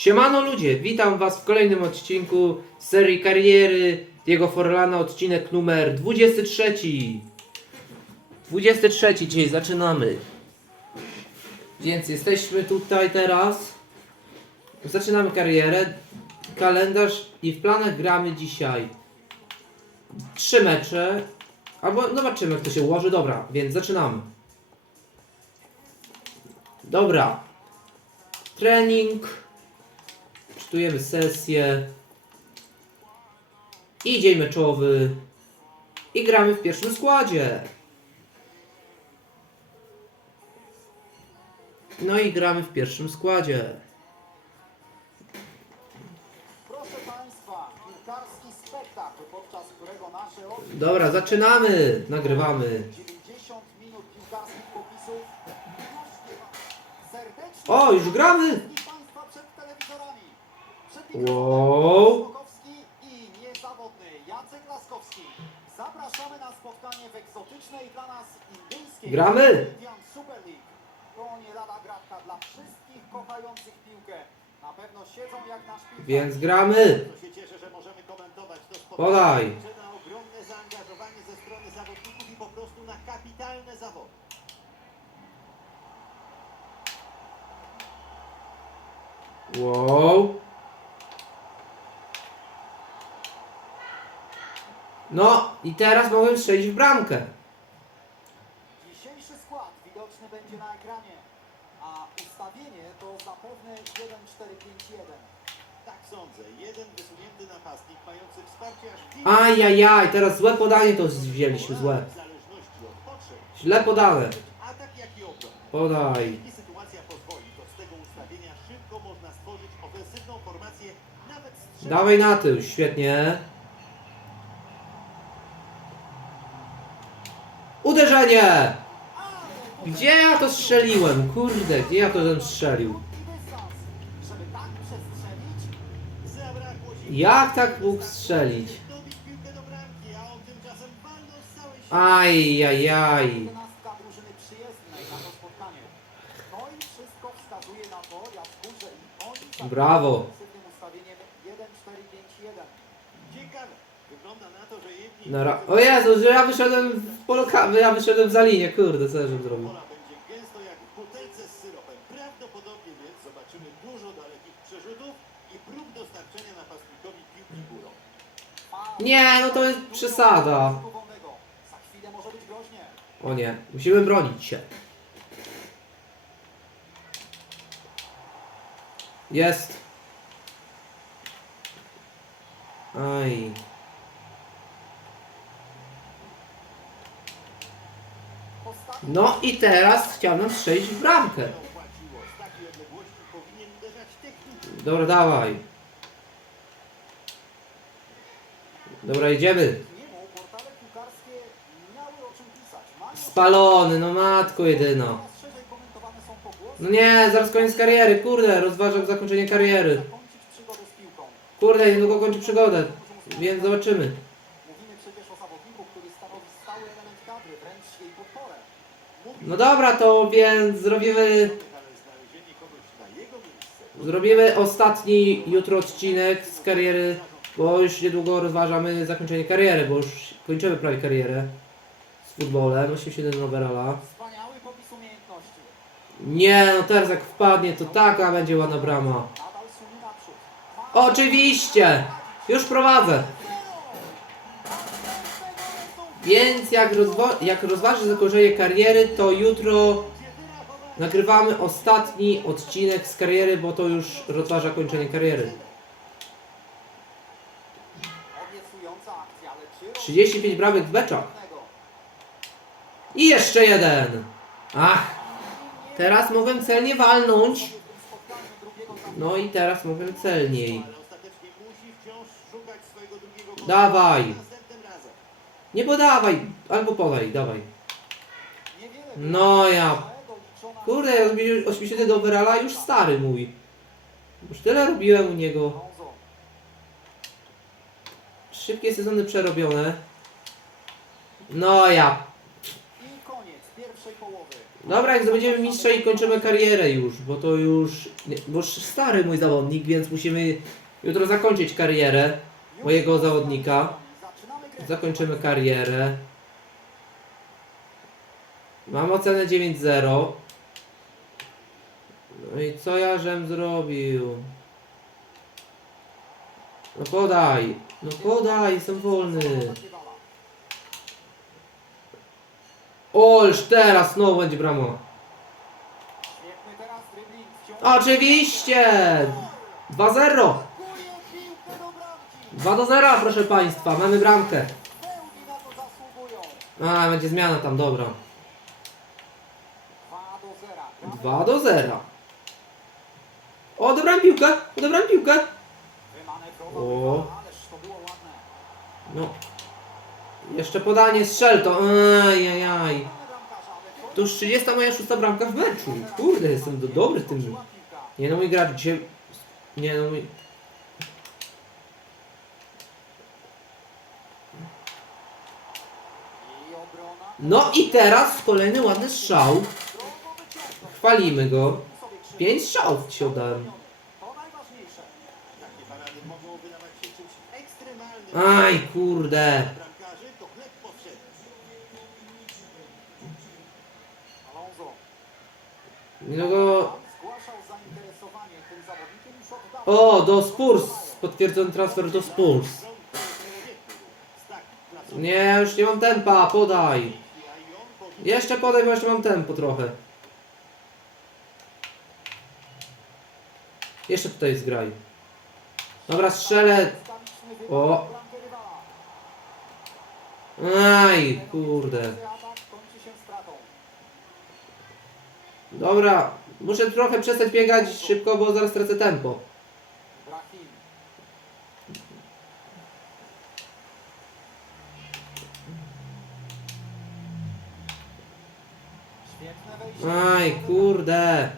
Siemano ludzie, witam was w kolejnym odcinku serii kariery Diego Forlana, odcinek numer 23. 23 dzisiaj zaczynamy. Więc jesteśmy tutaj teraz. Zaczynamy karierę, kalendarz i w planach gramy dzisiaj trzy mecze. Albo no zobaczymy jak to się ułoży. Dobra, więc zaczynamy. Dobra. Trening. Czytujemy sesję. I dzień meczowy. I gramy w pierwszym składzie. No i gramy w pierwszym składzie. Proszę Państwa, piłkarski spektakl, podczas którego nasze oczy Dobra, zaczynamy. Nagrywamy. 90 minut piłkarskich popisów. Serdecznie O, już gramy. wszystkich Państwa przed telewizorami. Przed Wow. I niezawodny Jacek Laskowski. Zapraszamy na spotkanie w egzotycznej dla nas indyjskiej Gramy. Indian Super League. To nie lada gratka dla wszystkich kochających piłkę. Na pewno siedzą jak. Więc gramy. Bardzo się cieszę, że możemy komentować to spotkanie. Podaj. Liczę na ogromne zaangażowanie ze strony zawodników i po prostu na kapitalne zawody. Wow. No i teraz mogłem strzelić w bramkę. Dzisiejszy skład widoczny będzie na ekranie, a ustawienie to zapewne 1-4-5-1. Tak sądzę. Jeden wysunięty napastnik mający wsparcie aż Ajajaj, teraz złe podanie to wzięliśmy, złe. Źle podane. Atak jak i obron. Podaj. Jeśli sytuacja pozwoli, to z tego ustawienia szybko można stworzyć ofensywną formację nawet z trzema Dawaj na tył, świetnie. Uderzenie! Gdzie ja to strzeliłem? Kurde, gdzie ja to ten strzelił? Jak tak mógł strzelić? dobić piłkę do bramki, a on tymczasem walnął z całej siły. Ajajaj. jedenastka drużyny przyjezdnej na to spotkanie. No i wszystko wskazuje na to, Jacku, że i oni zagrają Brawo. ofensywnym ustawieniem 1-4-5-1. Ciekawe. Wygląda na to, że jedni... Na ra- o Jezu, że ja wyszedłem w poloka... ja wyszedłem za linię, kurde, co ja żebym zrobił? Pola będzie gęsto jak w butelce z syropem. Prawdopodobnie więc zobaczymy dużo dalekich przerzutów i prób dostarczenia napastnikowi piłki górą. Nie, no to jest przesada. Za chwilę może być groźnie. O nie, musimy bronić się. Jest. Aj. No i teraz chciałbym strzelić w bramkę. Dobra, dawaj. Dobra. Mają Spalony, no matko pogłosy. No nie, zaraz koniec kariery, kurde, rozważam zakończenie kariery. Kurde, niedługo kończy przygodę, więc zobaczymy. No dobra, to więc zrobimy, zrobimy ostatni jutro odcinek z kariery, bo już niedługo rozważamy zakończenie kariery, bo już kończymy prawie karierę z futbolem, 87 overalla. Nie, no teraz jak wpadnie, to taka będzie ładna brama. Oczywiście! Już prowadzę. Więc jak, rozwo- jak rozważy zakończenie kariery, to jutro nagrywamy ostatni odcinek z kariery, bo to już rozważa kończenie kariery. Obiecująca akcja, ale czy 35 bramek w meczach. I jeszcze jeden. Ach, teraz mogłem celnie walnąć. No i teraz mogłem celniej. ale Nie podawaj, albo podaj, dawaj. No ja. Kurde, 80 do overalla, już stary mój. Już tyle robiłem u niego. Szybkie sezony przerobione. No ja. Dobra, jak zdobędziemy mistrza i kończymy karierę już, bo to już... Bo już stary mój zawodnik, więc musimy jutro zakończyć karierę mojego zawodnika. Zakończymy karierę. Mam ocenę 9-0. No i co ja żem zrobił? No podaj! No podaj, jestem wolny. Olż, teraz znowu będzie brama. Oczywiście! 2-0! 2 do 0, proszę Państwa, mamy bramkę. A, będzie zmiana tam, dobra. 2 do 0. Gramy 2 do 0. O, odebrałem piłkę, odebrałem piłkę. O. No. Jeszcze podanie, strzel to. Ajajaj. To już 30 moja szósta bramka w meczu. Kurde, jestem do, dobry tym. Nie no, mój gracz dzisiaj... Nie no, mój... I obrona. No i teraz kolejny ładny strzał. Chwalimy go. Pięć strzałów się ekstremalnym. Aj, kurde. No go... O, do Spurs. Potwierdzony transfer do Spurs. Nie, już nie mam tempa, podaj. a i on powinien Jeszcze podaj, bo jeszcze mam tempo trochę. Jeszcze tutaj zgraj. Dobra, strzelę. O. Aj, kurde. Dobra, muszę trochę przestać biegać szybko, bo zaraz tracę tempo. Aj, kurde.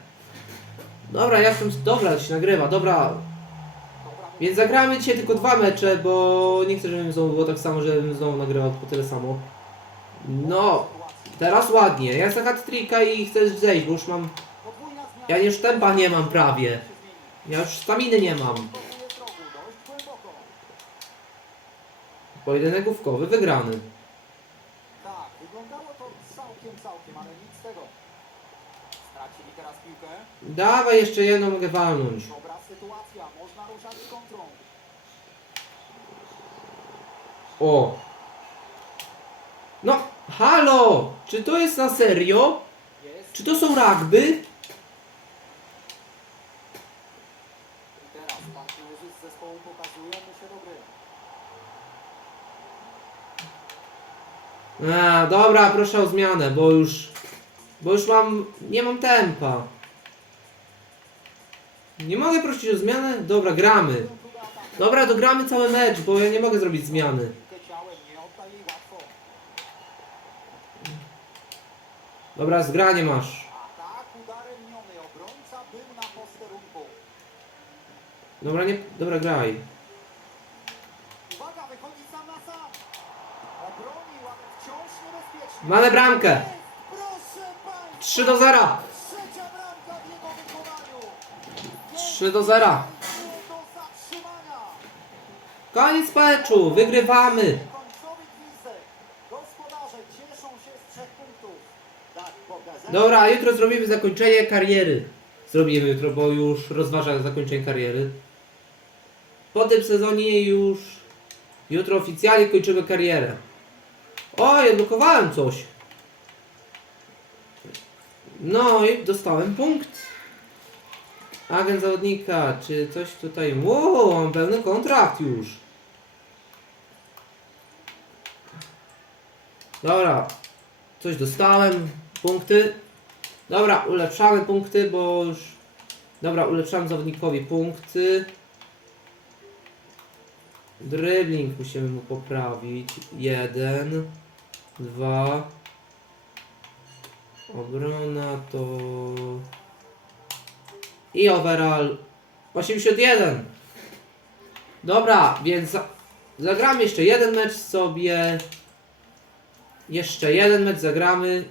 Dobra, ja jestem... Dobra, się nagrywa, dobra. Więc zagramy dzisiaj tylko dwa mecze, bo nie chcę, żebym znowu było tak samo, żebym znowu nagrywał po tyle samo. No, teraz ładnie. Ja chcę hat i chcę zejść, bo już mam... Ja już tempa nie mam prawie. Ja już staminy nie mam. Pojedynek główkowy wygrany. Tak, wyglądało to całkiem, całkiem, ale z tego. Stracili teraz piłkę. Dawaj jeszcze jedną, mogę walnąć. Dobra sytuacja, można ruszać z kontrą. O! No, halo! Czy to jest na serio? Jest. Czy to są rugby? I teraz partnerzy z zespołu pokazują mu się do gry. A, dobra, proszę o zmianę, bo już... Bo już mam... Nie mam tempa. Nie mogę prosić o zmianę? Dobra, gramy. Dobra, dogramy cały mecz, bo ja nie mogę zrobić zmiany. Dobra, zgranie masz. Dobra, nie... Dobra, graj. Uwaga, wychodzi 3 do 0. Trzecia bramka w jego wykonaniu. 3 do 0. Nie do zatrzymania. Koniec meczu, wygrywamy. Dobra, jutro zrobimy zakończenie kariery. Zrobimy jutro, bo już rozważa zakończenie kariery. Po tym sezonie już jutro oficjalnie kończymy karierę. O, ja blokowałem coś. No i dostałem punkt. Agent zawodnika, czy coś tutaj... Wow, mam pełny kontrakt już. Dobra, coś dostałem, punkty. Dobra, ulepszamy punkty, bo już... Dobra, ulepszamy zawodnikowi punkty. Dribbling musimy mu poprawić. Jeden, dwa. Obrona to... I overall 81. Dobra, więc za... zagramy jeszcze jeden mecz sobie. Jeszcze jeden mecz zagramy.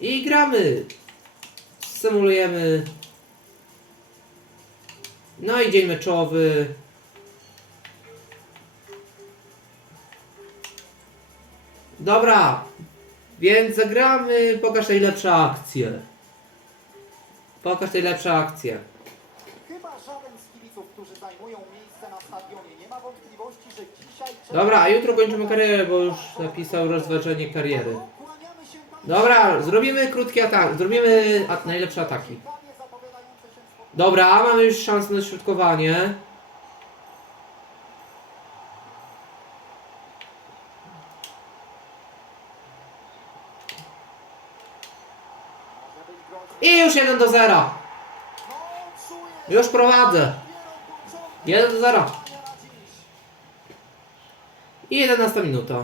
I gramy. Symulujemy. No i dzień meczowy. Dobra. Więc zagramy. Pokaż najlepsze akcje. Pokaż najlepsze akcje. Chyba żaden z kibiców, którzy zajmują miejsce na stadionie, nie ma wątpliwości, że dzisiaj... Dobra, a jutro kończymy karierę, bo już napisał rozważenie kariery. Dobra, zrobimy krótki atak. Zrobimy a najlepsze ataki. Dobra, mamy już szansę na środkowanie. Może być groźny. I już 1 do 0. No, czuję, Już prowadzę. dopiero początek 1 do 0. spotkania na dziś. I 11 minuta.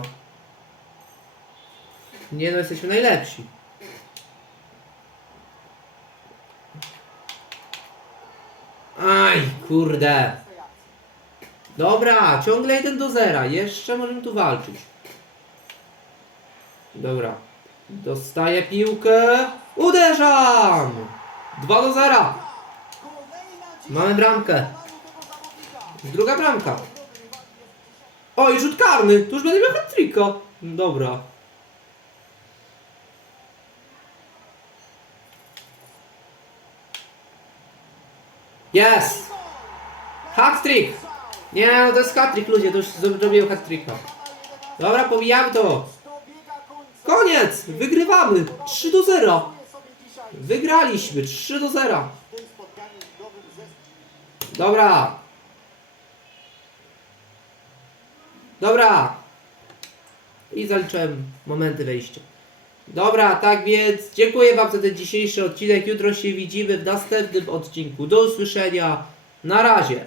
Nie no, jesteśmy najlepsi. Aj, kurde. Dobra, ciągle 1 do 0. Jeszcze możemy tu walczyć. Dobra. Dostaję piłkę. Uderzam! 2 do 0. Kolejna dziś Mamy bramkę. Druga bramka. O, i rzut karny. Tu już będę miał hat-tricka. Dobra. Jest! Hat-trick! Nie, no to jest hat-trick, ludzie. To już zrobiłem hat-tricka. Dobra, pomijamy to. Koniec! Wygrywamy! 3 do 0. sobie dzisiaj Wygraliśmy 3 do 0. W tym spotkaniu ligowym zespół Dobra. Dobra. I zaliczyłem momenty wejścia. Dobra, tak więc dziękuję Wam za ten dzisiejszy odcinek. Jutro się widzimy w następnym odcinku. Do usłyszenia. Na razie.